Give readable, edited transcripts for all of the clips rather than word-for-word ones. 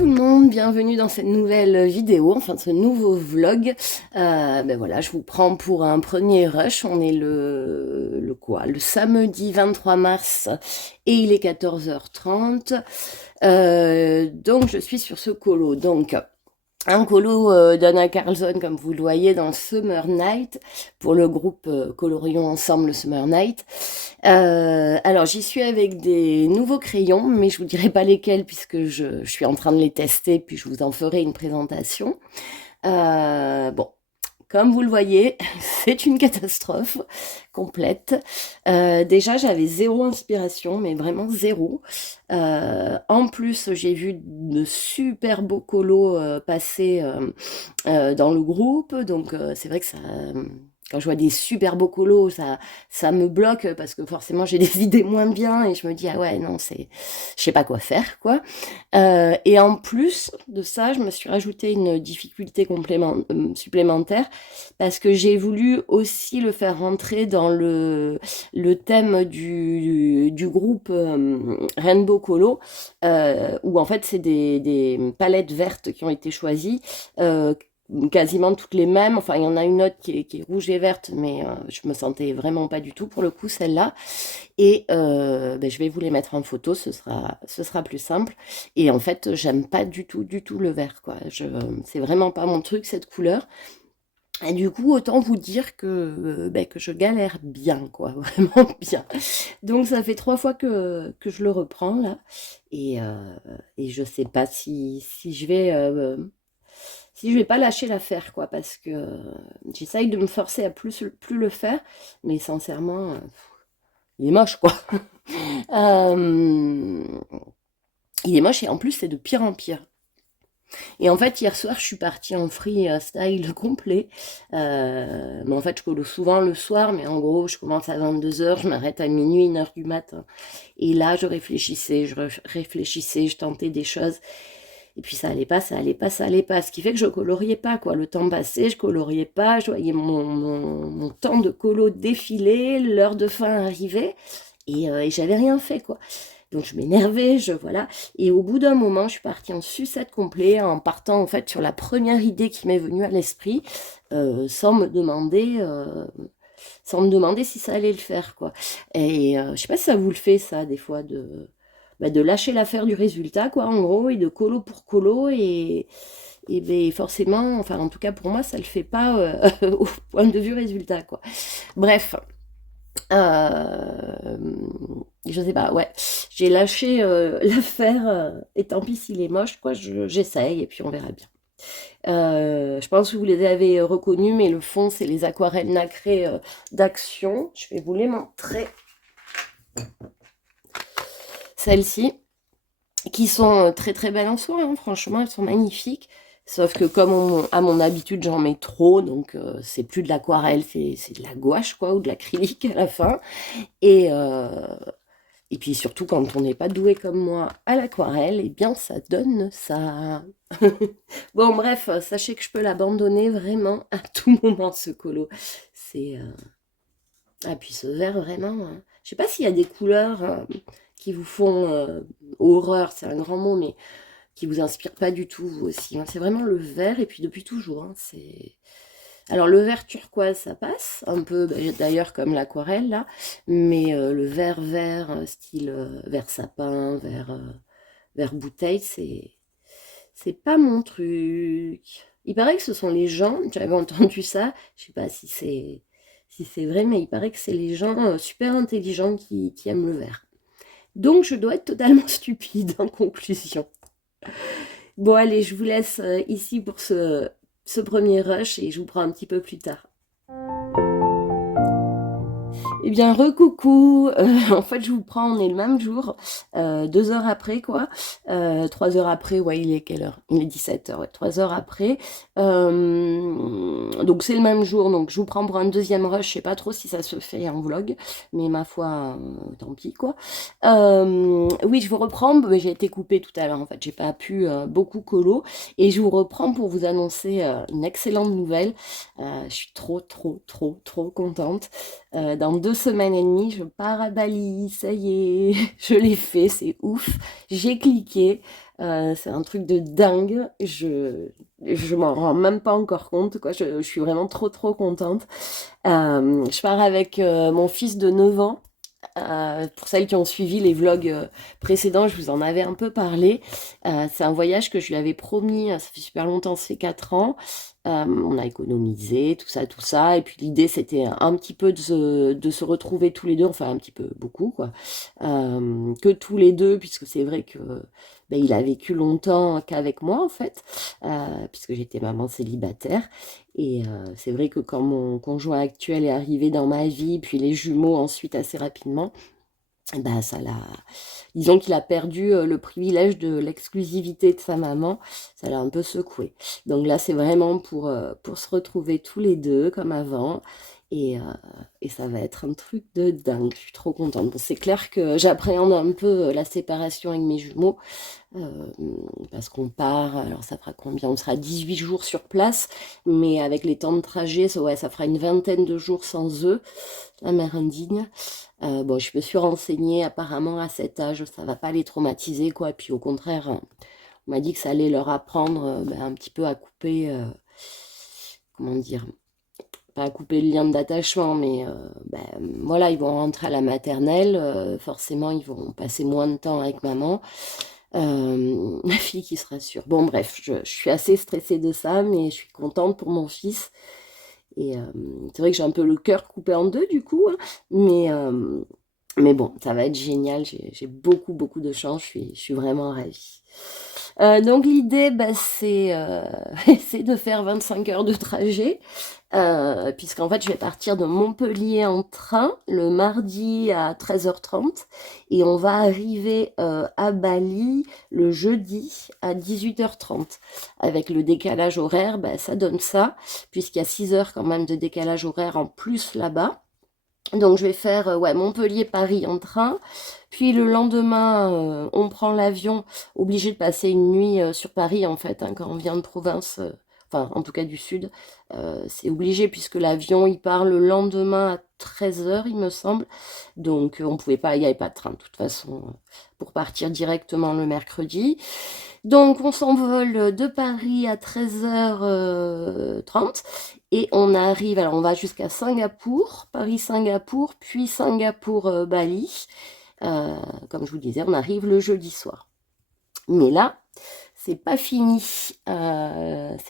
tout le monde, bienvenue dans cette nouvelle vidéo, enfin ce nouveau vlog. Voilà, je vous prends pour un premier rush. On est le samedi 23 mars et il est 14h30. Donc je suis sur ce colo. Donc un colo d'Anna Carlson, comme vous le voyez dans Summer Night, pour le groupe Colorions Ensemble Summer Night. Alors j'y suis avec des nouveaux crayons, mais je vous dirai pas lesquels puisque je suis en train de les tester, puis je vous en ferai une présentation. Bon, comme vous le voyez, c'est une catastrophe complète. Déjà, j'avais zéro inspiration, mais vraiment zéro. En plus, j'ai vu de super beaux colos passer dans le groupe, donc c'est vrai que ça... Quand je vois des super beaux colos, ça me bloque parce que forcément j'ai des idées moins bien et je me dis ah ouais non je sais pas quoi faire quoi. Et en plus de ça, je me suis rajouté une difficulté supplémentaire parce que j'ai voulu aussi le faire rentrer dans le thème du groupe Rainbow Colo, où en fait c'est des palettes vertes qui ont été choisies. Quasiment toutes les mêmes, enfin il y en a une autre qui est rouge et verte, mais je me sentais vraiment pas du tout pour le coup celle-là, et je vais vous les mettre en photo, ce sera plus simple. Et en fait j'aime pas du tout le vert quoi, c'est vraiment pas mon truc cette couleur, et du coup autant vous dire que je galère bien quoi, vraiment bien. Donc ça fait 3 fois que je le reprends là, et je sais pas si je vais pas lâcher l'affaire, quoi, parce que j'essaye de me forcer à plus le faire, mais sincèrement, il est moche, quoi. Euh, il est moche et en plus, c'est de pire en pire. Et en fait, hier soir, je suis partie en freestyle complet. Mais en fait, je colo souvent le soir, mais en gros, je commence à 22h, je m'arrête à minuit, 1h du matin. Et là, je réfléchissais, je tentais des choses. Et puis ça allait pas, ça allait pas, ça allait pas. Ce qui fait que je coloriais pas, quoi. Le temps passait, je coloriais pas, je voyais mon temps de colo défiler, l'heure de fin arrivait, et j'avais rien fait, quoi. Donc je m'énervais, voilà. Et au bout d'un moment, je suis partie en sucette complet, en partant en fait sur la première idée qui m'est venue à l'esprit, sans me demander si ça allait le faire, quoi. Et je sais pas si ça vous le fait, ça, des fois, de lâcher l'affaire du résultat, quoi, en gros, et de colo pour colo, et ben, forcément, enfin, en tout cas, pour moi, ça le fait pas au point de vue résultat, quoi. Bref, euh, je sais pas, ouais, j'ai lâché l'affaire, et tant pis s'il est moche, quoi, j'essaye, et puis on verra bien. Je pense que vous les avez reconnus, mais le fond, c'est les aquarelles nacrées d'Action. Je vais vous les montrer. Celles-ci, qui sont très très belles en soi, hein. Franchement, elles sont magnifiques. Sauf que comme à mon habitude, j'en mets trop, donc c'est plus de l'aquarelle, c'est de la gouache, quoi, ou de l'acrylique à la fin. Et, euh, et puis surtout, quand on n'est pas doué comme moi à l'aquarelle, eh bien, ça donne ça. Bon, bref, sachez que je peux l'abandonner vraiment à tout moment, ce colo. C'est... Ah, puis ce vert, vraiment... Je sais pas s'il y a des couleurs qui vous font horreur, c'est un grand mot, mais qui vous inspirent pas du tout, vous aussi, hein. C'est vraiment le vert, et puis depuis toujours, hein, c'est... Alors le vert turquoise, ça passe, un peu d'ailleurs comme l'aquarelle, là, mais le vert, style vert sapin, vert bouteille, c'est pas mon truc. Il paraît que ce sont les gens, j'avais entendu ça, je sais pas si c'est vrai, mais il paraît que c'est les gens super intelligents qui aiment le vert. Donc je dois être totalement stupide en conclusion. Bon allez, je vous laisse ici pour ce premier rush et je vous prends un petit peu plus tard. Eh bien, recoucou. En fait, je vous prends, on est le même jour, 2 heures après, quoi. 3 heures après, ouais, il est quelle heure? Il est 17h, ouais, 3 heures après. Donc, c'est le même jour, donc je vous prends pour un deuxième rush. Je sais pas trop si ça se fait en vlog, mais ma foi, tant pis, quoi. Oui, je vous reprends, mais j'ai été coupée tout à l'heure, en fait. J'ai pas pu beaucoup colo. Et je vous reprends pour vous annoncer une excellente nouvelle. Je suis trop, trop, trop, trop contente. Dans 2 semaines et demie, je pars à Bali, ça y est, je l'ai fait, c'est ouf. J'ai cliqué, c'est un truc de dingue. Je m'en rends même pas encore compte, quoi. Je suis vraiment trop contente. Je pars avec mon fils de 9 ans. Pour celles qui ont suivi les vlogs précédents, je vous en avais un peu parlé. C'est un voyage que je lui avais promis, ça fait super longtemps, ça fait 4 ans. On a économisé, tout ça. Et puis l'idée, c'était un petit peu de se retrouver tous les deux, enfin un petit peu, beaucoup, quoi. Que tous les deux, puisque c'est vrai que ben, il a vécu longtemps qu'avec moi, en fait, puisque j'étais maman célibataire. Et c'est vrai que quand mon conjoint actuel est arrivé dans ma vie, puis les jumeaux ensuite assez rapidement, bah ça l'a. Disons qu'il a perdu le privilège de l'exclusivité de sa maman, ça l'a un peu secoué. Donc là, c'est vraiment pour se retrouver tous les deux comme avant. Et, euh, et ça va être un truc de dingue. Je suis trop contente. Bon, c'est clair que j'appréhende un peu la séparation avec mes jumeaux. Euh, Parce qu'on part, alors ça fera combien? On sera 18 jours sur place, mais avec les temps de trajet, ouais, ça fera une vingtaine de jours sans eux, la mère indigne. Bon, je me suis renseignée, apparemment à cet âge, ça va pas les traumatiser, quoi. Puis au contraire, on m'a dit que ça allait leur apprendre ben, un petit peu à couper, comment dire, pas à couper le lien d'attachement, mais ben, voilà, ils vont rentrer à la maternelle, forcément, ils vont passer moins de temps avec maman. Ma fille qui se rassure. Bon, bref, je suis assez stressée de ça, mais je suis contente pour mon fils. Et c'est vrai que j'ai un peu le cœur coupé en deux, du coup, hein, mais bon, ça va être génial. J'ai beaucoup de chance. Je suis vraiment ravie. Donc l'idée, bah, c'est de faire 25 heures de trajet, puisqu'en fait je vais partir de Montpellier en train le mardi à 13h30 et on va arriver à Bali le jeudi à 18h30. Avec le décalage horaire, bah, ça donne ça, puisqu'il y a 6 heures quand même de décalage horaire en plus là-bas. Donc je vais faire ouais, Montpellier-Paris en train, puis le lendemain on prend l'avion, obligé de passer une nuit sur Paris en fait, hein, quand on vient de province, enfin en tout cas du sud, c'est obligé puisque l'avion il part le lendemain à 13h il me semble, donc on pouvait pas, il n'y avait pas de train de toute façon pour partir directement le mercredi. Donc on s'envole de Paris à 13h30 et on arrive, alors on va jusqu'à Singapour, Paris-Singapour, puis Singapour-Bali. Comme je vous disais, on arrive le jeudi soir. Mais là, c'est pas fini. C'est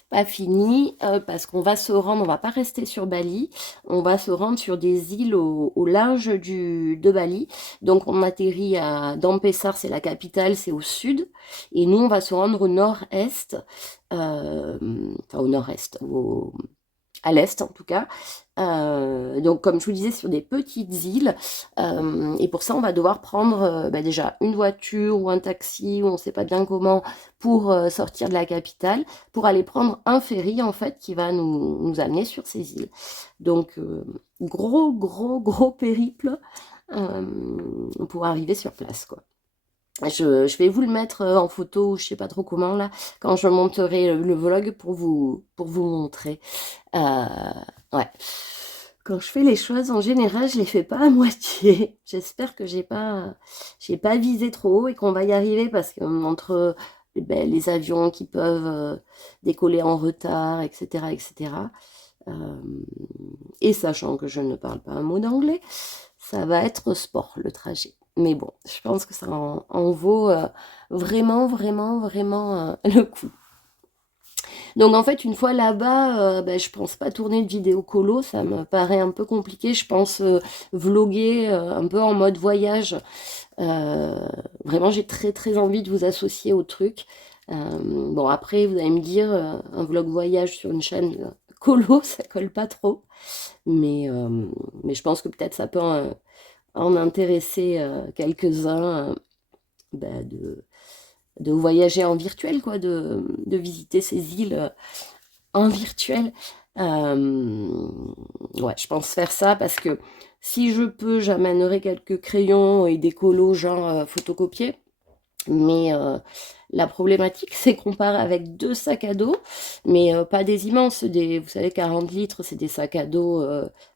pas fini parce qu'on va se rendre, on va pas rester sur Bali, on va se rendre sur des îles au large de Bali. Donc on atterrit à Denpasar, c'est la capitale, c'est au sud. Et nous, on va se rendre au nord-est, enfin au nord-est, à l'est en tout cas. Donc comme je vous disais, sur des petites îles. Et pour ça, on va devoir prendre bah, déjà une voiture ou un taxi, ou on ne sait pas bien comment, pour sortir de la capitale, pour aller prendre un ferry en fait qui va nous amener sur ces îles. Donc gros périple pour arriver sur place, quoi. Je vais vous le mettre en photo, je sais pas trop comment là, quand je monterai le vlog pour vous montrer. Euh, ouais. Quand je fais les choses, en général, je les fais pas à moitié. J'espère que j'ai pas visé trop haut et qu'on va y arriver parce que entre ben, les avions qui peuvent décoller en retard, etc., euh, et sachant que je ne parle pas un mot d'anglais, ça va être sport le trajet. Mais bon, je pense que ça en vaut vraiment le coup. Donc en fait, une fois là-bas, ben, je pense pas tourner de vidéo colo, ça me paraît un peu compliqué. Je pense vloguer un peu en mode voyage. Vraiment, j'ai très envie de vous associer au truc. Bon, après, vous allez me dire, un vlog voyage sur une chaîne colo, ça colle pas trop. Mais je pense que peut-être ça peut en intéresser quelques-uns ben, de voyager en virtuel, quoi, de visiter ces îles en virtuel. Ouais, je pense faire ça parce que si je peux, j'amènerai quelques crayons et des colos genre photocopiés. Mais La problématique, c'est qu'on part avec 2 sacs à dos, mais pas des immenses, vous savez, 40 litres, c'est des sacs à dos,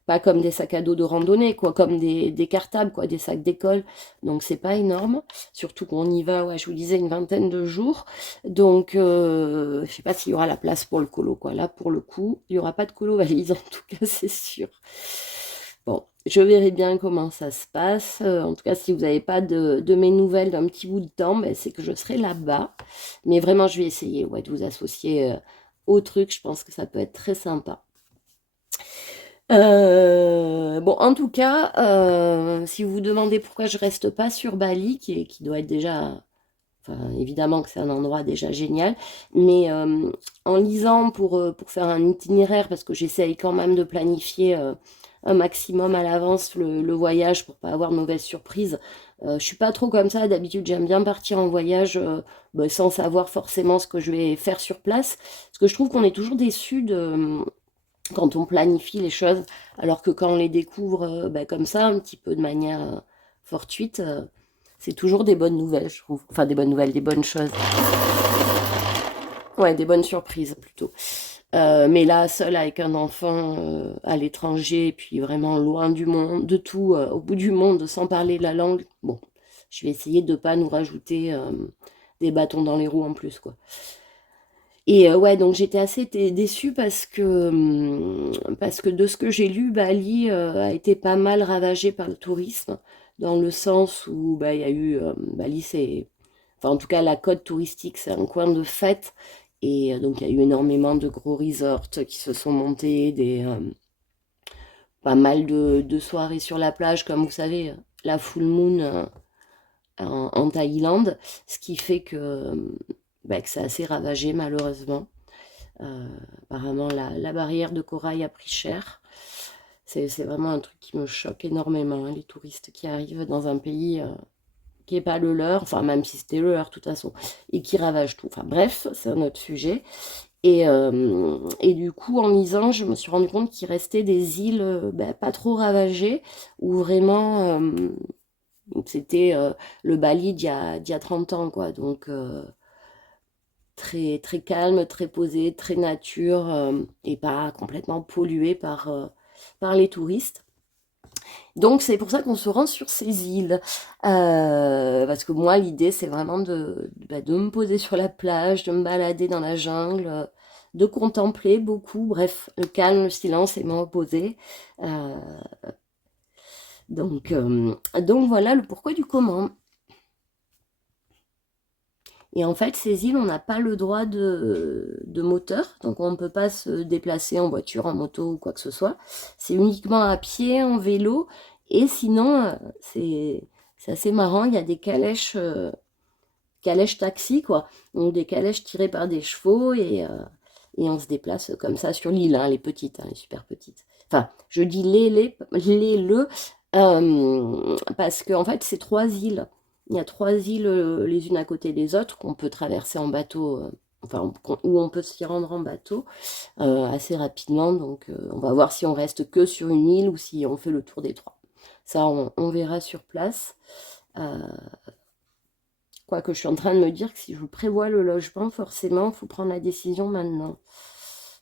pas comme des sacs à dos de randonnée, quoi, comme des cartables, quoi, des sacs d'école. Donc c'est pas énorme, surtout qu'on y va, ouais, je vous disais, une vingtaine de jours. Donc je sais pas s'il y aura la place pour le colo, quoi. Là, pour le coup, il y aura pas de colo valise, en tout cas, c'est sûr. Bon, je verrai bien comment ça se passe. En tout cas, si vous n'avez pas de mes nouvelles d'un petit bout de temps, ben, c'est que je serai là-bas. Mais vraiment, je vais essayer, ouais, de vous associer au truc. Je pense que ça peut être très sympa. Bon, en tout cas, si vous vous demandez pourquoi je reste pas sur Bali, qui doit être déjà, enfin, évidemment que c'est un endroit déjà génial, mais en lisant pour faire un itinéraire, parce que j'essaye quand même de planifier un maximum à l'avance le voyage pour pas avoir de mauvaises surprises. Je suis pas trop comme ça, d'habitude j'aime bien partir en voyage bah, sans savoir forcément ce que je vais faire sur place, parce que je trouve qu'on est toujours déçu quand on planifie les choses, alors que quand on les découvre bah, comme ça, un petit peu de manière fortuite, c'est toujours des bonnes nouvelles, je trouve. Enfin, des bonnes nouvelles, des bonnes choses. Ouais, des bonnes surprises plutôt. Mais là, seule avec un enfant à l'étranger, et puis vraiment loin du monde, de tout, au bout du monde, sans parler la langue, bon, je vais essayer de ne pas nous rajouter des bâtons dans les roues en plus, quoi. Et ouais, donc j'étais assez déçue parce que de ce que j'ai lu, Bali a été pas mal ravagé par le tourisme, dans le sens où bah, il y a eu Bali, c'est, enfin en tout cas la côte touristique, c'est un coin de fête, et donc il y a eu énormément de gros resorts qui se sont montés, pas mal de soirées sur la plage, comme vous savez, la full moon en Thaïlande, ce qui fait bah, que c'est assez ravagé malheureusement. Euh, Apparemment, la barrière de corail a pris cher. C'est vraiment un truc qui me choque énormément, hein, les touristes qui arrivent dans un pays qui n'est pas le leur, enfin même si c'était le leur de toute façon, et qui ravagent tout. Enfin bref, c'est un autre sujet. Et du coup, en lisant, je me suis rendu compte qu'il restait des îles ben, pas trop ravagées, où vraiment c'était le Bali d'il y a 30 ans, quoi. Donc très, très calme, très posé, très nature, et pas complètement pollué par les touristes. Donc c'est pour ça qu'on se rend sur ces îles. Parce que moi, l'idée, c'est vraiment de me poser sur la plage, de me balader dans la jungle, de contempler beaucoup. Bref, le calme, le silence et m'en reposer. Euh, donc voilà le pourquoi du comment. Et en fait, ces îles, on n'a pas le droit de moteur, donc on ne peut pas se déplacer en voiture, en moto ou quoi que ce soit. C'est uniquement à pied, en vélo, et sinon, c'est assez marrant, il y a des calèches taxi, quoi. Donc des calèches tirées par des chevaux, et on se déplace comme ça sur l'île, hein, les petites, hein, les super petites. Enfin, je dis parce que en fait, c'est 3 îles. Il y a 3 îles les unes à côté des autres qu'on peut traverser en bateau, enfin, où on peut s'y rendre en bateau assez rapidement. Donc, on va voir si on reste que sur une île ou si on fait le tour des 3. Ça, on verra sur place. Euh, Quoique je suis en train de me dire que si je prévois le logement, forcément, il faut prendre la décision maintenant.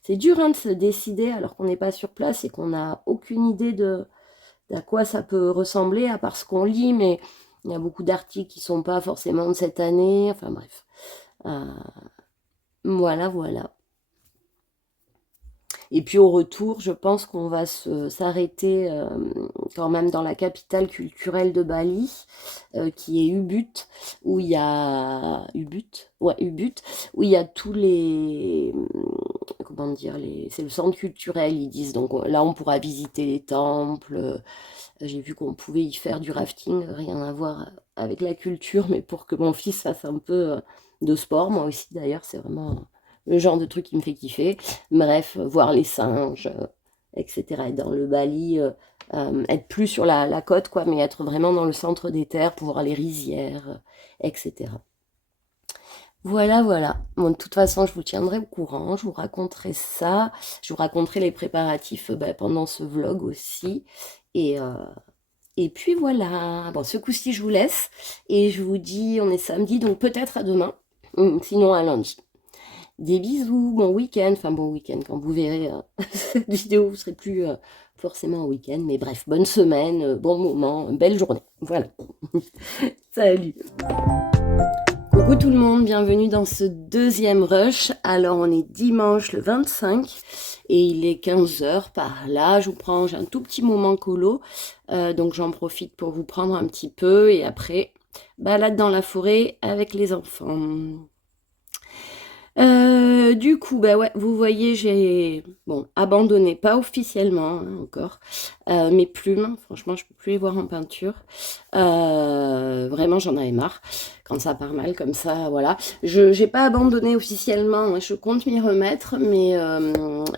C'est dur hein, de se décider alors qu'on n'est pas sur place et qu'on n'a aucune idée d'à quoi ça peut ressembler, à part ce qu'on lit, mais il y a beaucoup d'articles qui ne sont pas forcément de cette année. Enfin bref. Euh, voilà, voilà. Et puis au retour, je pense qu'on va s'arrêter quand même dans la capitale culturelle de Bali, qui est Ubud, où il y a Ubud, ouais Ubud, où il y a tous les, comment dire, c'est le centre culturel, ils disent. Donc là, on pourra visiter les temples. J'ai vu qu'on pouvait y faire du rafting, rien à voir avec la culture, mais pour que mon fils fasse un peu de sport, moi aussi d'ailleurs, c'est vraiment le genre de truc qui me fait kiffer. Bref, voir les singes, etc. Être dans le Bali, être plus sur la côte, quoi, mais être vraiment dans le centre des terres pour voir les rizières, etc. Voilà, voilà. Bon, de toute façon, je vous tiendrai au courant, je vous raconterai ça, je vous raconterai les préparatifs bah, pendant ce vlog aussi. Et, euh, et puis voilà. Bon, ce coup-ci, je vous laisse et je vous dis, on est samedi, donc peut-être à demain. Sinon à lundi. Des bisous, bon week-end, enfin bon week-end, quand vous verrez cette vidéo, vous serez plus forcément au week-end, mais bref, bonne semaine, bon moment, belle journée. Voilà. Salut. Coucou tout le monde, bienvenue dans ce deuxième rush. Alors on est dimanche le 25 et il est 15h par là. J'ai un tout petit moment colo, donc j'en profite pour vous prendre un petit peu et après balade dans la forêt avec les enfants. Du coup, bah ouais, vous voyez, j'ai abandonné, pas officiellement encore, mes plumes. Franchement, je peux plus les voir en peinture. Vraiment, j'en avais marre quand ça part mal comme ça. Voilà, j'ai pas abandonné officiellement. Hein, je compte m'y remettre, mais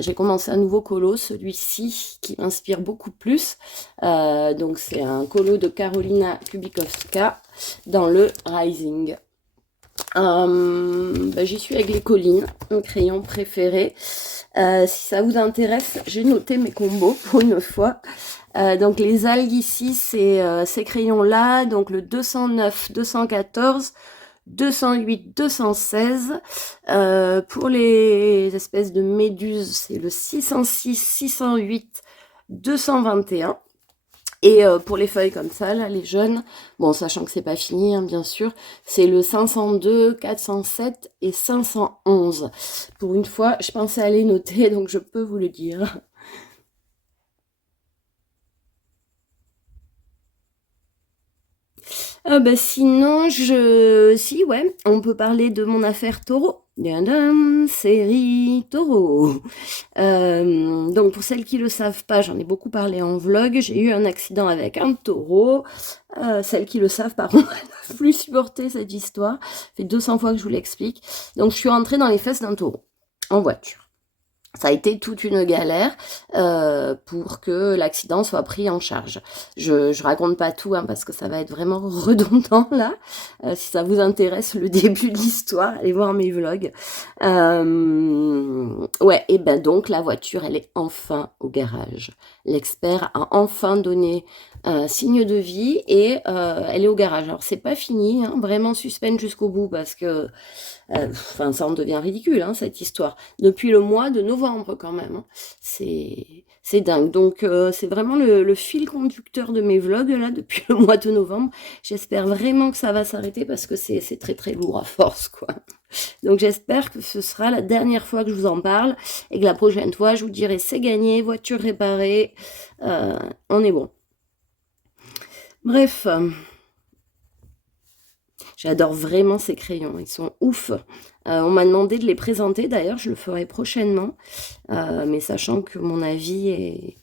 j'ai commencé un nouveau colo, celui-ci qui m'inspire beaucoup plus. Donc c'est un colo de Karolina Kubikowska dans le Rising. J'y suis avec les collines, mon crayon préféré. Si ça vous intéresse, j'ai noté mes combos pour une fois. Donc les algues ici, c'est ces crayons-là, donc le 209, 214, 208, 216. Pour les espèces de méduses, c'est le 606, 608, 221. Et pour les feuilles comme ça, là, les jeunes, bon, sachant que c'est pas fini, hein, bien sûr, c'est le 502, 407 et 511. Pour une fois, je pensais à les noter, donc je peux vous le dire. Sinon, si, ouais, on peut parler de mon affaire taureau. Série taureau. Donc pour celles qui le savent pas, j'en ai beaucoup parlé en vlog, j'ai eu un accident avec un taureau. Celles qui le savent, par contre, elles ne peuvent plus supporter cette histoire. Ça fait 200 fois que je vous l'explique. Donc je suis rentrée dans les fesses d'un taureau, en voiture. Ça a été toute une galère pour que l'accident soit pris en charge. Je raconte pas tout, hein, parce que ça va être vraiment redondant là. Si ça vous intéresse le début de l'histoire, allez voir mes vlogs. Ouais, et ben donc la voiture, elle est enfin au garage. L'expert a enfin donné un signe de vie et elle est au garage. Alors c'est pas fini, hein, vraiment suspense jusqu'au bout parce que enfin, ça en devient ridicule, hein, cette histoire. Depuis le mois de novembre, quand même. Hein. C'est dingue. Donc, c'est vraiment le fil conducteur de mes vlogs, là, depuis le mois de novembre. J'espère vraiment que ça va s'arrêter parce que c'est très, très lourd à force, quoi. Donc, j'espère que ce sera la dernière fois que je vous en parle et que la prochaine fois, je vous dirai c'est gagné, voiture réparée, on est bon. Bref. J'adore vraiment ces crayons, ils sont ouf. On m'a demandé de les présenter, d'ailleurs, je le ferai prochainement, mais sachant que mon avis est...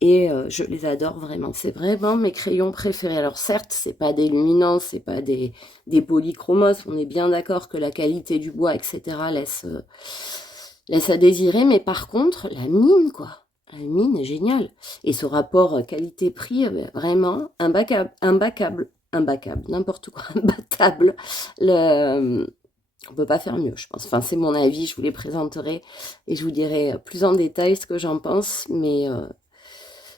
Et je les adore vraiment, c'est vraiment mes crayons préférés. Alors certes, c'est pas des luminances, c'est pas des polychromos, on est bien d'accord que la qualité du bois, etc. laisse à désirer, mais par contre, la mine, quoi. La mine est géniale. Et ce rapport qualité-prix, vraiment imbattable, n'importe quoi, imbattable. On peut pas faire mieux, je pense. Enfin, c'est mon avis, je vous les présenterai et je vous dirai plus en détail ce que j'en pense, mais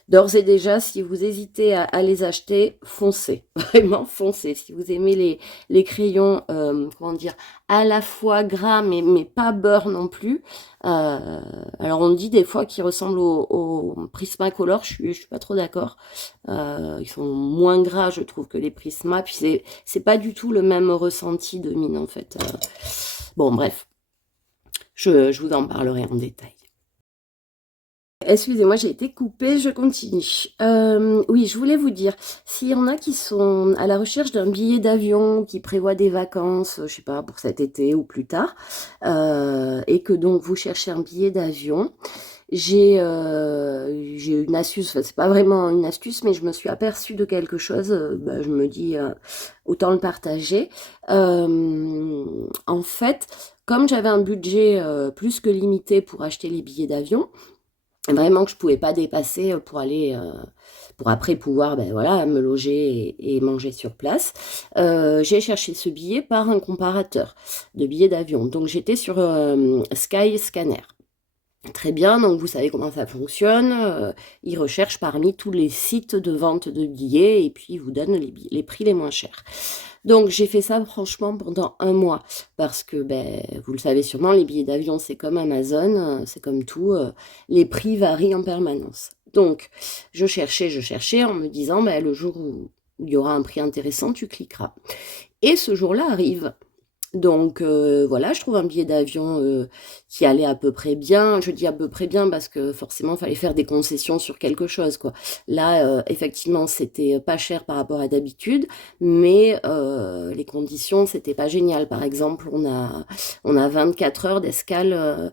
d'ores et déjà, si vous hésitez à les acheter, foncez. Vraiment, foncez. Si vous aimez les crayons, comment dire, à la fois gras, mais pas beurre non plus. Alors, on dit des fois qu'ils ressemblent au Prismacolor. Je suis pas trop d'accord. Ils sont moins gras, je trouve, que les Prisma. Puis, c'est pas du tout le même ressenti de mine, en fait. Bon, bref. Je vous en parlerai en détail. Excusez-moi, j'ai été coupée, je continue. Oui, je voulais vous dire, s'il y en a qui sont à la recherche d'un billet d'avion, qui prévoient des vacances, je sais pas, pour cet été ou plus tard, et que donc vous cherchez un billet d'avion, j'ai une astuce, enfin, c'est pas vraiment une astuce, mais je me suis aperçue de quelque chose, je me dis, autant le partager. En fait, comme j'avais un budget plus que limité pour acheter les billets d'avion, vraiment que je pouvais pas dépasser pour aller pour après pouvoir voilà me loger et manger sur place. J'ai cherché ce billet par un comparateur de billets d'avion. Donc j'étais sur Skyscanner. Très bien, donc vous savez comment ça fonctionne. Ils recherchent parmi tous les sites de vente de billets et puis ils vous donnent les prix les moins chers. Donc j'ai fait ça franchement pendant un mois parce que, ben, vous le savez sûrement, les billets d'avion, c'est comme Amazon, c'est comme tout, les prix varient en permanence. Donc je cherchais en me disant, ben, le jour où il y aura un prix intéressant, tu cliqueras. Et ce jour-là arrive. Donc voilà, je trouve un billet d'avion qui allait à peu près bien. Je dis à peu près bien parce que forcément, il fallait faire des concessions sur quelque chose, quoi. Là, effectivement, c'était pas cher par rapport à d'habitude, mais les conditions, c'était pas génial. Par exemple, on a 24 heures d'escale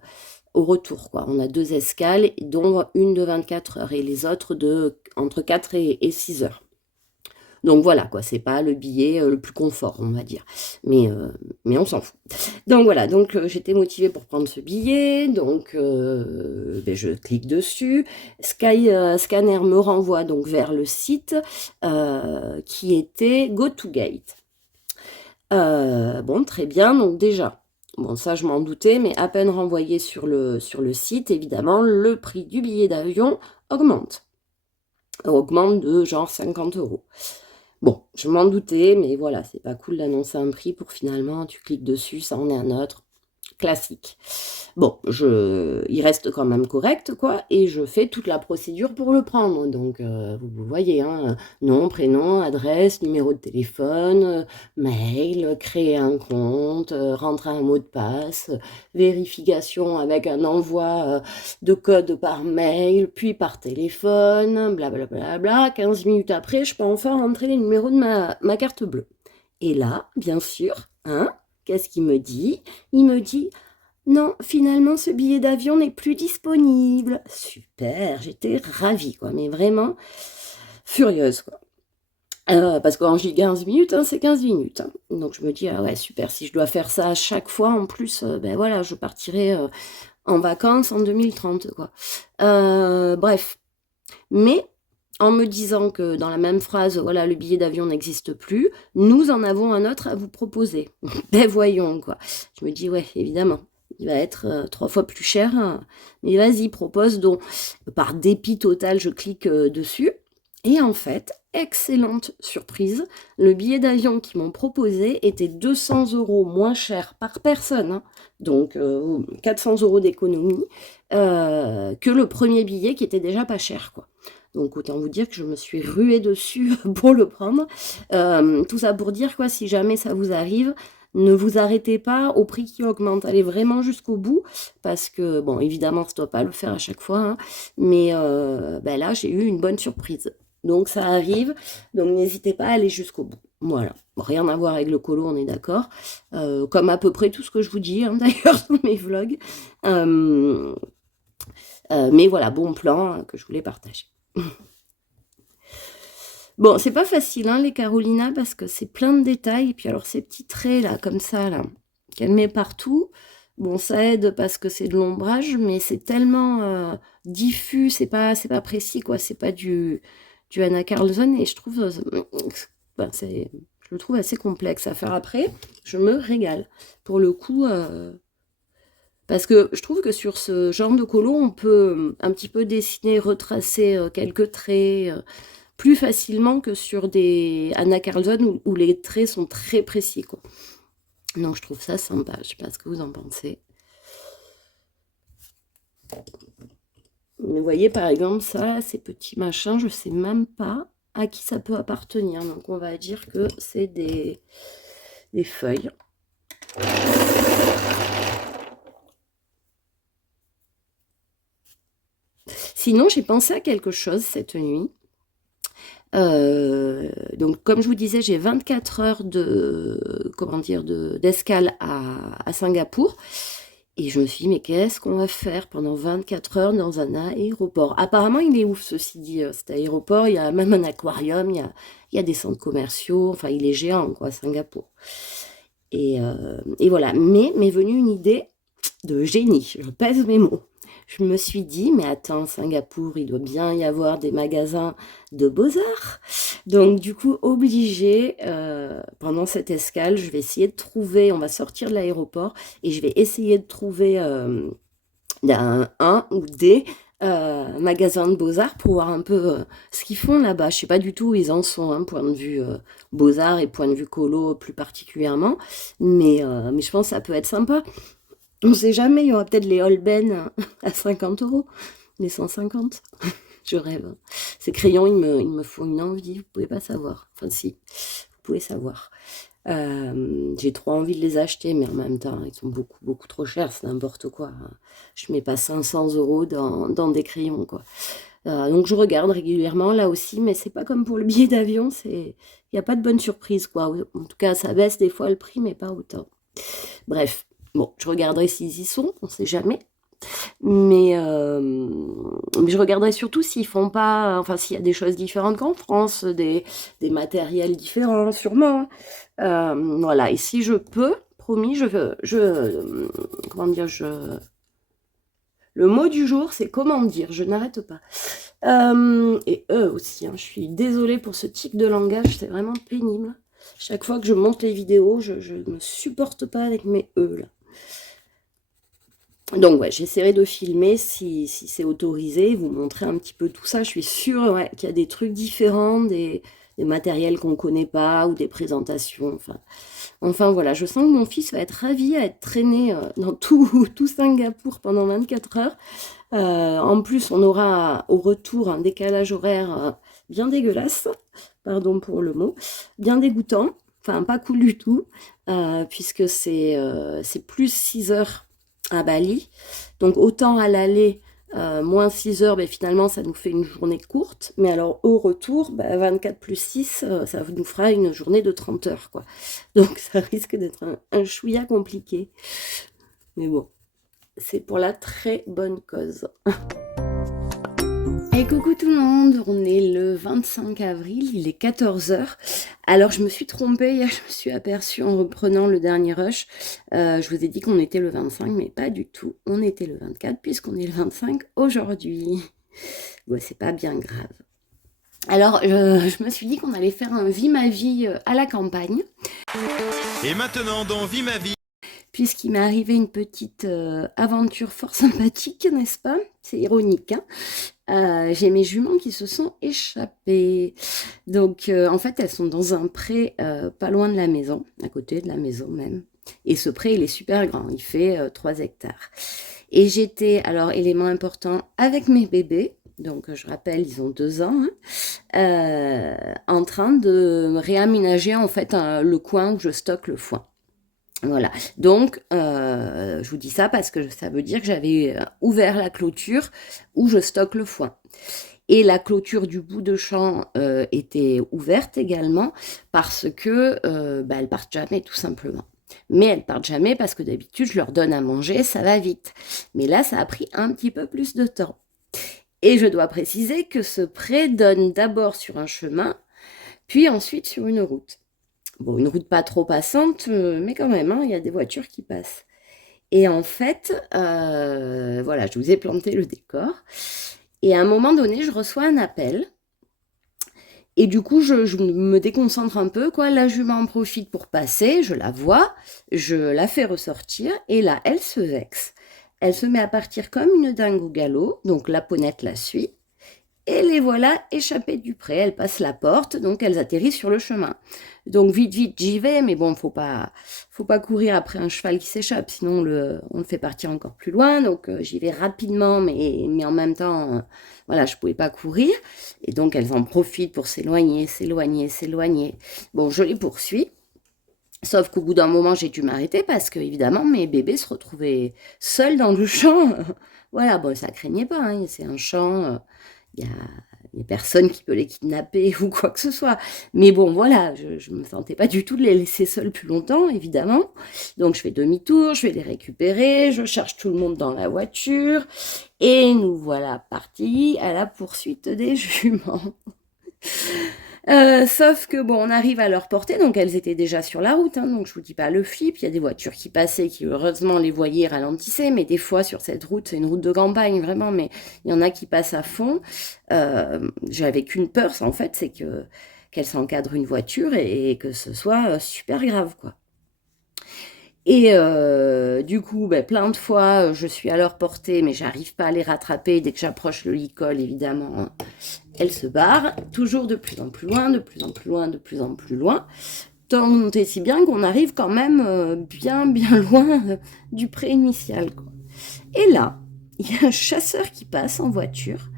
au retour, quoi. On a deux escales, dont une de 24 heures et les autres de entre 4 et 6 heures. Donc voilà, quoi, c'est pas le billet le plus confort, on va dire. Mais on s'en fout. Donc voilà, donc j'étais motivée pour prendre ce billet, donc ben, je clique dessus. Scanner me renvoie donc vers le site qui était GoToGate. Bon, très bien, donc déjà, bon, ça je m'en doutais, mais à peine renvoyé sur le site, évidemment, le prix du billet d'avion augmente. Augmente de genre 50 euros. Bon, je m'en doutais, mais voilà, c'est pas cool d'annoncer un prix pour finalement, tu cliques dessus, ça en est un autre. Classique. Bon, il reste quand même correct, quoi, et je fais toute la procédure pour le prendre. Donc, vous voyez, hein, nom, prénom, adresse, numéro de téléphone, mail, créer un compte, rentrer un mot de passe, vérification avec un envoi de code par mail, puis par téléphone, blablabla. 15 minutes après, je peux enfin rentrer les numéros de ma carte bleue. Et là, bien sûr, hein, qu'est-ce qu'il me dit? Il me dit, non, finalement, ce billet d'avion n'est plus disponible. Super, j'étais ravie, quoi, mais vraiment furieuse, quoi. Parce que quand je dis 15 minutes, hein, c'est 15 minutes, hein. Donc je me dis, ah ouais, super, si je dois faire ça à chaque fois, en plus, ben voilà, je partirai en vacances en 2030, quoi. Bref, mais en me disant que dans la même phrase, voilà, le billet d'avion n'existe plus, nous en avons un autre à vous proposer. Ben voyons, quoi. Je me dis, ouais, évidemment, il va être 3 fois plus cher, hein. Mais vas-y, propose donc. Par dépit total, je clique dessus. Et en fait, excellente surprise, le billet d'avion qu'ils m'ont proposé était 200 euros moins cher par personne, hein. Donc 400 euros d'économie, que le premier billet qui était déjà pas cher, quoi. Donc autant vous dire que je me suis ruée dessus pour le prendre. Tout ça pour dire, quoi, si jamais ça vous arrive, ne vous arrêtez pas au prix qui augmente. Allez vraiment jusqu'au bout, parce que, bon, évidemment, ça ne doit pas le faire à chaque fois, hein, mais ben là, j'ai eu une bonne surprise. Donc ça arrive, donc n'hésitez pas à aller jusqu'au bout. Voilà, rien à voir avec le colo, on est d'accord. Comme à peu près tout ce que je vous dis, hein, d'ailleurs, dans mes vlogs. Mais voilà, bon plan que je voulais partager. Bon, c'est pas facile, hein, les Carolina, parce que c'est plein de détails. Et puis alors, ces petits traits, là, comme ça, là, qu'elle met partout, bon, ça aide parce que c'est de l'ombrage, mais c'est tellement diffus, c'est pas précis, quoi. C'est pas du Anna Carlson, et je trouve, ben, je le trouve assez complexe à faire après. Je me régale. Pour le coup, parce que je trouve que sur ce genre de colo, on peut un petit peu dessiner, retracer quelques traits plus facilement que sur des Anna Carlson où les traits sont très précis, quoi. Donc je trouve ça sympa. Je sais pas ce que vous en pensez. Mais vous voyez, par exemple, ça, ces petits machins, je sais même pas à qui ça peut appartenir. Donc on va dire que c'est des feuilles. Sinon, j'ai pensé à quelque chose cette nuit. Donc, comme je vous disais, j'ai 24 heures d'escale à Singapour. Et je me suis dit, mais qu'est-ce qu'on va faire pendant 24 heures dans un aéroport? Apparemment, il est ouf, ceci dit, cet aéroport. Il y a même un aquarium, il y a des centres commerciaux. Enfin, il est géant, quoi, Singapour. Et voilà. Mais m'est venue une idée de génie. Je pèse mes mots. Je me suis dit, mais attends, Singapour, il doit bien y avoir des magasins de beaux-arts. Donc, du coup, obligé, pendant cette escale, je vais essayer de trouver, on va sortir de l'aéroport, et je vais essayer de trouver un ou des magasin de Beaux-Arts pour voir un peu ce qu'ils font là-bas. Je sais pas du tout où ils en sont, hein, point de vue Beaux-Arts et point de vue colo plus particulièrement, mais je pense que ça peut être sympa. On sait jamais, il y aura peut-être les Holben à 50 euros, les 150. Je rêve. Ces crayons, ils me font une envie, vous pouvez pas savoir. Enfin si, vous pouvez savoir. J'ai trop envie de les acheter, mais en même temps, ils sont beaucoup, beaucoup trop chers, c'est n'importe quoi. Je mets pas 500 euros dans des crayons, quoi. Donc je regarde régulièrement là aussi, mais c'est pas comme pour le billet d'avion, il n'y a pas de bonne surprise, quoi. En tout cas, ça baisse des fois le prix, mais pas autant. Bref, bon, je regarderai s'ils y sont, on sait jamais. Mais je regarderai surtout s'ils font pas, enfin s'il y a des choses différentes qu'en France, des matériels différents, sûrement. Voilà, et si je peux, promis, comment dire, le mot du jour, c'est comment dire, je n'arrête pas. Et eux aussi, hein, je suis désolée pour ce type de langage, c'est vraiment pénible. Chaque fois que je monte les vidéos, je ne me supporte pas avec mes E là. Donc ouais, j'essaierai de filmer si c'est autorisé, vous montrer un petit peu tout ça. Je suis sûre ouais, qu'il y a des trucs différents, des matériels qu'on ne connaît pas ou des présentations. Enfin voilà, je sens que mon fils va être ravi à être traîné dans tout Singapour pendant 24 heures. En plus, on aura au retour un décalage horaire bien dégueulasse, pardon pour le mot, bien dégoûtant, enfin pas cool du tout, puisque c'est plus 6 heures à Bali. Donc autant à l'aller, moins 6 heures, ben, finalement ça nous fait une journée courte, mais alors au retour, ben, 24 plus 6, ça nous fera une journée de 30 heures, quoi. Donc ça risque d'être un chouïa compliqué. Mais bon, c'est pour la très bonne cause. Et coucou tout le monde, on est le 25 avril, il est 14 heures. Alors je me suis trompée, hier je me suis aperçue en reprenant le dernier rush. Je vous ai dit qu'on était le 25, mais pas du tout. On était le 24 puisqu'on est le 25 aujourd'hui. Bon, c'est pas bien grave. Alors je me suis dit qu'on allait faire un Vie ma vie à la campagne. Et maintenant dans Vie ma vie. Puisqu'il m'est arrivé une petite aventure fort sympathique, n'est-ce pas? C'est ironique, hein. J'ai mes juments qui se sont échappées. Donc, en fait, elles sont dans un pré pas loin de la maison, à côté de la maison même. Et ce pré, il est super grand, il fait 3 hectares. Et j'étais, alors, élément important, avec mes bébés, donc je rappelle, ils ont 2 ans, hein, en train de réaménager en fait le coin où je stocke le foin. Voilà, donc je vous dis ça parce que ça veut dire que j'avais ouvert la clôture où je stocke le foin. Et la clôture du bout de champ était ouverte également parce que elles partent jamais tout simplement. Mais elles partent jamais parce que d'habitude je leur donne à manger, ça va vite. Mais là ça a pris un petit peu plus de temps. Et je dois préciser que ce pré donne d'abord sur un chemin, puis ensuite sur une route. Bon, une route pas trop passante, mais quand même, hein, il y a des voitures qui passent. Et en fait, voilà, je vous ai planté le décor. Et à un moment donné, je reçois un appel. Et du coup, je me déconcentre un peu, quoi. La jument en profite pour passer, je la vois, je la fais ressortir. Et là, elle se vexe. Elle se met à partir comme une dingue au galop. Donc la ponette la suit. Et les voilà échappées du pré. Elles passent la porte, donc elles atterrissent sur le chemin. Donc vite, vite, j'y vais, mais bon, faut pas courir après un cheval qui s'échappe, sinon on le fait partir encore plus loin. Donc j'y vais rapidement, mais en même temps, voilà, je pouvais pas courir. Et donc elles en profitent pour s'éloigner, s'éloigner, s'éloigner. Bon, je les poursuis. Sauf qu'au bout d'un moment, j'ai dû m'arrêter parce que, évidemment, mes bébés se retrouvaient seuls dans le champ. Voilà, bon, ça craignait pas, hein, c'est un champ, il y a personne qui peut les kidnapper ou quoi que ce soit. Mais bon, voilà, je me sentais pas du tout de les laisser seuls plus longtemps, évidemment. Donc je fais demi-tour, je vais les récupérer, je cherche tout le monde dans la voiture, et nous voilà partis à la poursuite des juments. Sauf que bon, on arrive à leur portée, donc elles étaient déjà sur la route, hein, donc je vous dis pas le flip, il y a des voitures qui passaient, qui heureusement les voyaient, ralentissaient, mais des fois sur cette route, c'est une route de campagne vraiment, mais il y en a qui passent à fond. J'avais qu'une peur, en fait, c'est qu'elles s'encadrent une voiture et que ce soit super grave, quoi. Et du coup, ben, plein de fois, je suis à leur portée, mais j'arrive pas à les rattraper. Dès que j'approche le licol, évidemment, hein, elles se barrent. Toujours de plus en plus loin, de plus en plus loin, de plus en plus loin. Tant et si bien qu'on arrive quand même bien, bien loin du pré initial, quoi. Et là, il y a un chasseur qui passe en voiture.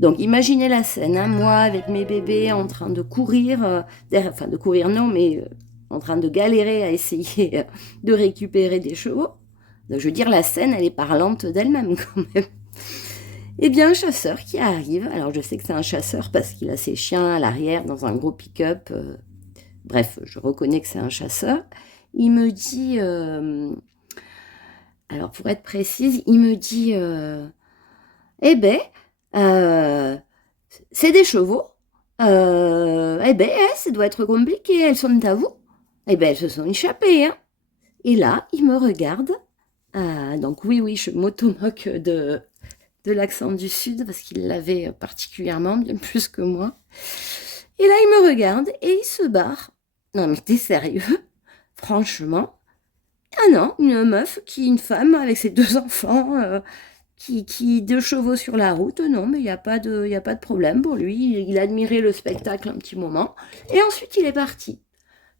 Donc imaginez la scène, hein, moi avec mes bébés en train de courir, enfin de courir non, mais en train de galérer à essayer de récupérer des chevaux. Donc je veux dire, la scène, elle est parlante d'elle-même quand même. Eh bien, un chasseur qui arrive, alors je sais que c'est un chasseur parce qu'il a ses chiens à l'arrière dans un gros pick-up, bref, je reconnais que c'est un chasseur. Il me dit, alors pour être précise, il me dit, eh ben, euh, c'est des chevaux. Eh ben, ça doit être compliqué. Elles sont à vous. Eh ben, elles se sont échappées, hein. Et là, il me regarde. Donc oui, oui, je m'auto-moque de l'accent du Sud parce qu'il l'avait particulièrement, bien plus que moi. Et là, il me regarde et il se barre. Non, mais t'es sérieux? Franchement? Ah non, une femme avec ses deux enfants, deux chevaux sur la route, non, mais il y a pas de problème pour lui. Il a admiré le spectacle un petit moment. Et ensuite, il est parti.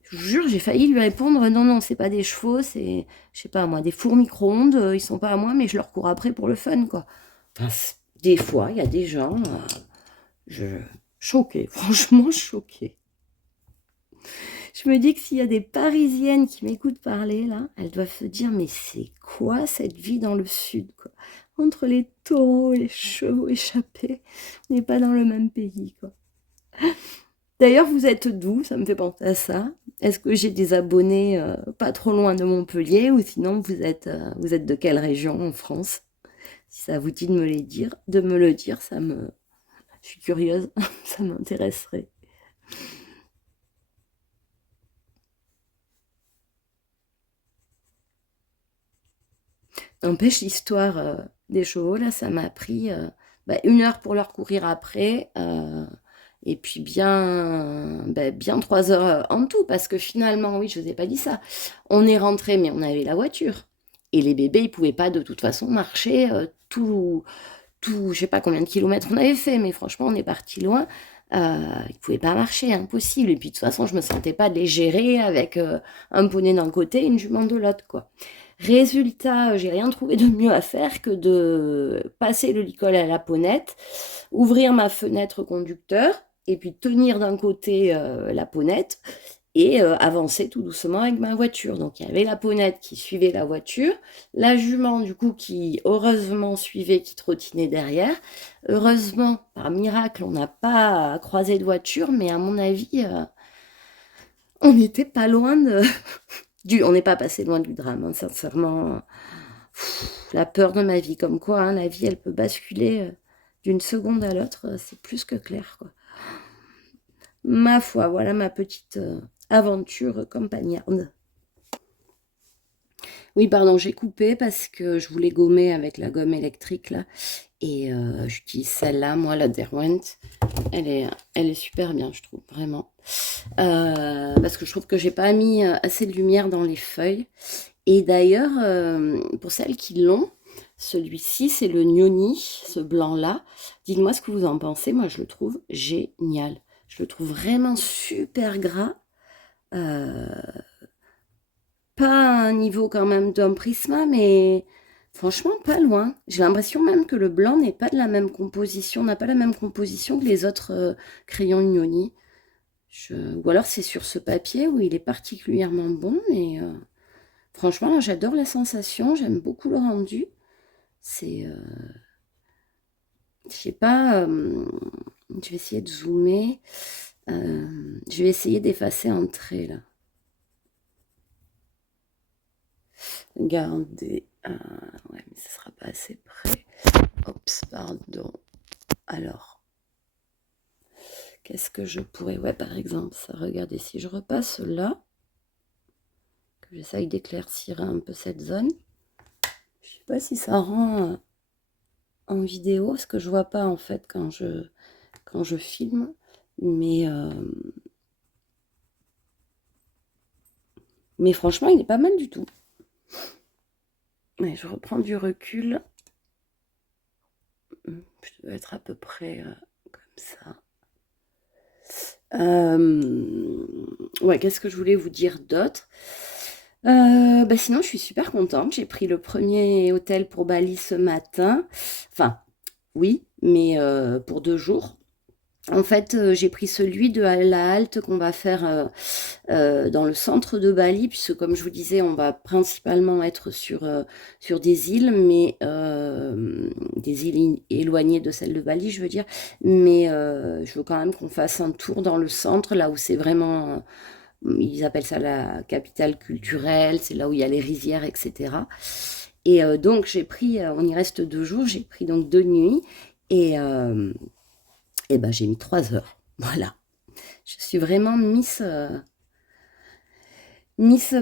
Je vous jure, j'ai failli lui répondre, non, non, c'est pas des chevaux, c'est, je sais pas moi, des fours micro-ondes, ils sont pas à moi, mais je leur cours après pour le fun, quoi. Enfin, des fois, il y a des gens, je... choquée, franchement choquée. Je me dis que s'il y a des Parisiennes qui m'écoutent parler, là, elles doivent se dire, mais c'est quoi cette vie dans le Sud, quoi? Entre les taureaux et les chevaux échappés, on n'est pas dans le même pays, quoi. D'ailleurs, vous êtes d'où? Ça me fait penser à ça. Est-ce que j'ai des abonnés pas trop loin de Montpellier ou sinon vous êtes de quelle région en France? Si ça vous dit de me les dire, de me le dire, je suis curieuse, ça m'intéresserait. N'empêche, l'histoire des chevaux, là, ça m'a pris 1 heure pour leur courir après, et puis bien 3 heures en tout, parce que finalement, oui, je vous ai pas dit ça, on est rentré, mais on avait la voiture. Et les bébés, ils pouvaient pas de toute façon marcher je sais pas combien de kilomètres on avait fait, mais franchement, on est parti loin. Ils pouvaient pas marcher, impossible. Et puis de toute façon, je me sentais pas de les gérer avec un poney d'un côté et une jument de l'autre, quoi. Résultat, j'ai rien trouvé de mieux à faire que de passer le licol à la ponette, ouvrir ma fenêtre conducteur et puis tenir d'un côté la ponette et avancer tout doucement avec ma voiture. Donc il y avait la ponette qui suivait la voiture, la jument du coup qui heureusement suivait, qui trottinait derrière. Heureusement, par miracle, on n'a pas croisé de voiture, mais à mon avis, on n'était pas loin de... On n'est pas passé loin du drame, hein, sincèrement. La peur de ma vie, comme quoi hein, la vie, elle peut basculer d'une seconde à l'autre, c'est plus que clair, quoi. Ma foi, voilà ma petite aventure campagnarde. Oui, pardon, j'ai coupé parce que je voulais gommer avec la gomme électrique, là. Et j'utilise celle-là, moi, la Derwent. Elle est super bien, je trouve, vraiment. Parce que je trouve que j'ai pas mis assez de lumière dans les feuilles. Et d'ailleurs, pour celles qui l'ont, celui-ci, c'est le Gnoni, ce blanc-là. Dites-moi ce que vous en pensez. Moi, je le trouve génial. Je le trouve vraiment super gras. Euh, Pas un niveau quand même d'un Prisma, mais franchement pas loin. J'ai l'impression même que le blanc n'est pas de la même composition, n'a pas la même composition que les autres crayons Ioni. Ou alors c'est sur ce papier où il est particulièrement bon, mais franchement j'adore la sensation, j'aime beaucoup le rendu. C'est, je sais pas, je vais essayer de zoomer. Je vais essayer d'effacer un trait là. Regardez. Ouais, mais ça sera pas assez près. Oups, pardon. Alors, qu'est-ce que je pourrais... Ouais, par exemple, ça, regardez, si je repasse là, que j'essaye d'éclaircir un peu cette zone, je sais pas si ça rend en vidéo, ce que je vois pas en fait quand je filme, mais franchement, il est pas mal du tout. Mais je reprends du recul. Je dois être à peu près comme ça. Ouais, qu'est-ce que je voulais vous dire d'autre? Bah sinon, je suis super contente. J'ai pris le premier hôtel pour Bali ce matin. Enfin, oui, mais pour 2 jours. En fait, j'ai pris celui de la halte qu'on va faire dans le centre de Bali, puisque comme je vous disais, on va principalement être sur des îles, mais des îles éloignées de celles de Bali, je veux dire. Mais je veux quand même qu'on fasse un tour dans le centre, là où c'est vraiment, ils appellent ça la capitale culturelle, c'est là où il y a les rizières, etc. Et donc j'ai pris, on y reste 2 jours, j'ai pris donc 2 nuits, et, et ben j'ai mis 3 heures. Voilà. Je suis vraiment Miss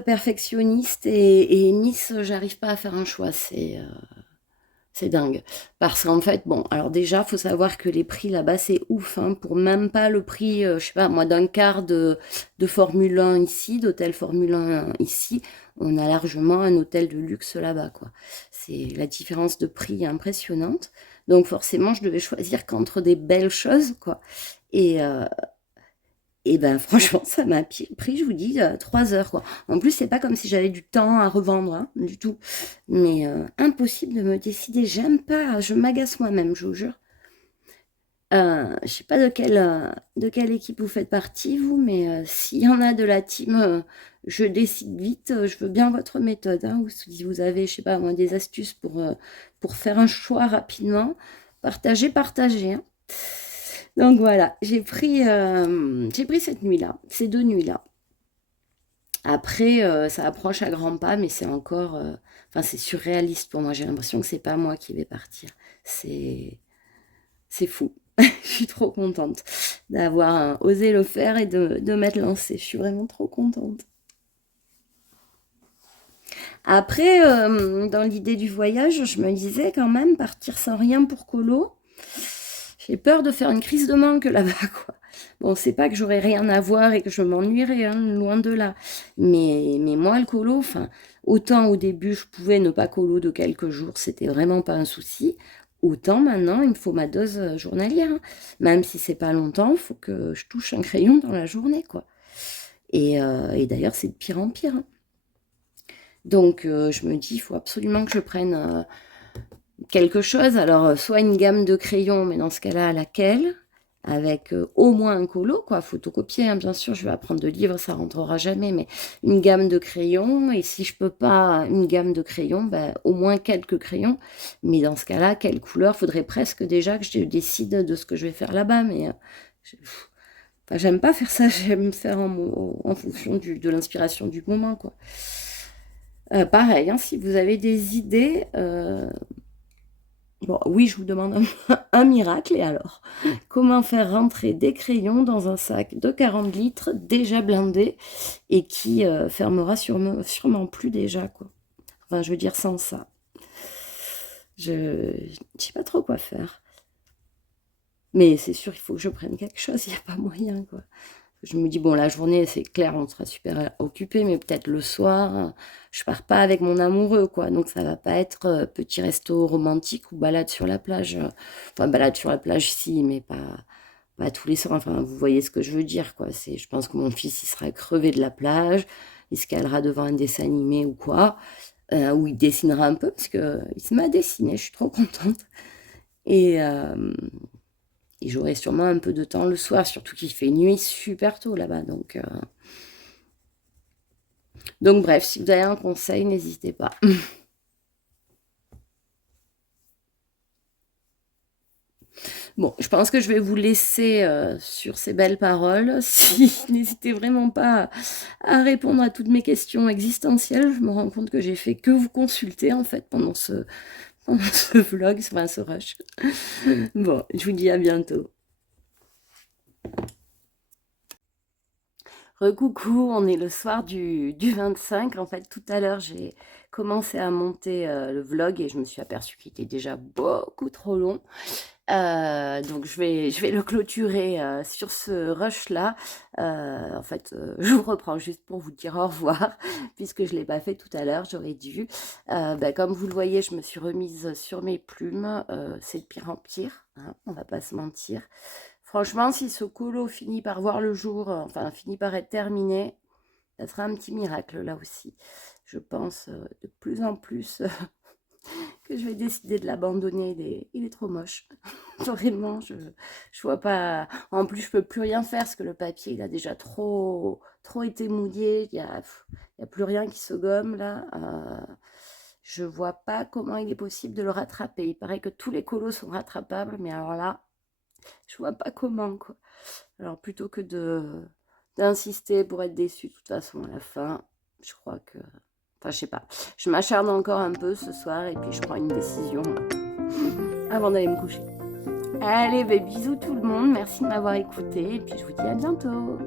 perfectionniste et Miss j'arrive pas à faire un choix. C'est dingue. Parce qu'en fait, bon, alors déjà, faut savoir que les prix là-bas, c'est ouf, hein, pour même pas le prix, je sais pas, moi, d'un quart de Formule 1 ici, d'hôtel Formule 1 ici, on a largement un hôtel de luxe là-bas, quoi. C'est la différence de prix est impressionnante. Donc forcément, je devais choisir qu'entre des belles choses, quoi. Et, et ben franchement, ça m'a pris, je vous dis, 3 heures, quoi. En plus, c'est pas comme si j'avais du temps à revendre, hein, du tout. Mais impossible de me décider. J'aime pas, je m'agace moi-même, je vous jure. Je sais pas de quelle équipe vous faites partie, vous, mais s'il y en a de la team, je décide vite, je veux bien votre méthode, hein, ou si vous avez, je sais pas, moi, des astuces pour faire un choix rapidement, partagez, hein. Donc voilà, j'ai pris cette nuit-là, ces 2 nuits-là. Après, ça approche à grands pas, mais c'est encore, enfin, c'est surréaliste pour moi. J'ai l'impression que c'est pas moi qui vais partir. C'est, c'est fou. Je suis trop contente d'avoir osé le faire et de m'être lancée. Je suis vraiment trop contente. Après, dans l'idée du voyage, je me disais quand même partir sans rien pour Colo. J'ai peur de faire une crise de manque là-bas, quoi. Bon, c'est pas que j'aurais rien à voir et que je m'ennuierais, hein, loin de là. Mais moi, le colo, enfin, autant au début, je pouvais ne pas colo de quelques jours, c'était vraiment pas un souci. Autant maintenant, il me faut ma dose journalière, hein. Même si c'est pas longtemps, il faut que je touche un crayon dans la journée, quoi. Et d'ailleurs, c'est de pire en pire, hein. Donc, je me dis, il faut absolument que je prenne quelque chose. Alors, soit une gamme de crayons, mais dans ce cas-là, laquelle? Avec au moins un colo, quoi, photocopier, hein, bien sûr, je vais apprendre de livres, ça rentrera jamais, mais une gamme de crayons, et si je peux pas une gamme de crayons, ben, au moins quelques crayons, mais dans ce cas-là, quelle couleur? Faudrait presque déjà que je décide de ce que je vais faire là-bas, mais enfin, j'aime pas faire ça, j'aime faire en fonction de l'inspiration du moment, quoi. Pareil, hein, si vous avez des idées, bon, oui, je vous demande un miracle, et alors? Comment faire rentrer des crayons dans un sac de 40 litres déjà blindé et qui fermera sûrement plus déjà, quoi. Enfin, je veux dire, sans ça. Je ne sais pas trop quoi faire. Mais c'est sûr, il faut que je prenne quelque chose, il n'y a pas moyen, quoi. Je me dis, bon, la journée, c'est clair, on sera super occupé, mais peut-être le soir, je pars pas avec mon amoureux, quoi. Donc, ça va pas être petit resto romantique ou balade sur la plage. Enfin, balade sur la plage, si, mais pas tous les soirs. Enfin, vous voyez ce que je veux dire, quoi. Je pense que mon fils, il sera crevé de la plage, il se calera devant un dessin animé ou quoi, où il dessinera un peu, parce que il se met à dessiner, je suis trop contente. Et, et j'aurai sûrement un peu de temps le soir, surtout qu'il fait nuit super tôt là-bas. Donc bref, si vous avez un conseil, n'hésitez pas. Bon, je pense que je vais vous laisser sur ces belles paroles. Si, n'hésitez vraiment pas à répondre à toutes mes questions existentielles. Je me rends compte que j'ai fait que vous consulter en fait pendant ce vlog, enfin ce rush. Bon, je vous dis à bientôt. Recoucou, on est le soir du 25. En fait, tout à l'heure, j'ai commencé à monter le vlog et je me suis aperçue qu'il était déjà beaucoup trop long. Donc, je vais le clôturer sur ce rush-là. En fait, je vous reprends juste pour vous dire au revoir, puisque je ne l'ai pas fait tout à l'heure, j'aurais dû. Comme vous le voyez, je me suis remise sur mes plumes. C'est de pire en pire, hein, on va pas se mentir. Franchement, si ce colo finit par voir le jour, enfin finit par être terminé, ça sera un petit miracle là aussi. Je pense de plus en plus que je vais décider de l'abandonner. Il est trop moche. Vraiment, je vois pas. En plus, je peux plus rien faire parce que le papier, il a déjà trop été mouillé. Il y a plus rien qui se gomme là. Je vois pas comment il est possible de le rattraper. Il paraît que tous les colos sont rattrapables, mais alors là, je vois pas comment, quoi. Alors, plutôt que d'insister pour être déçu, de toute façon, à la fin, je crois que... Enfin, je sais pas. Je m'acharne encore un peu ce soir et puis je prends une décision avant d'aller me coucher. Allez, bisous tout le monde. Merci de m'avoir écouté et puis je vous dis à bientôt.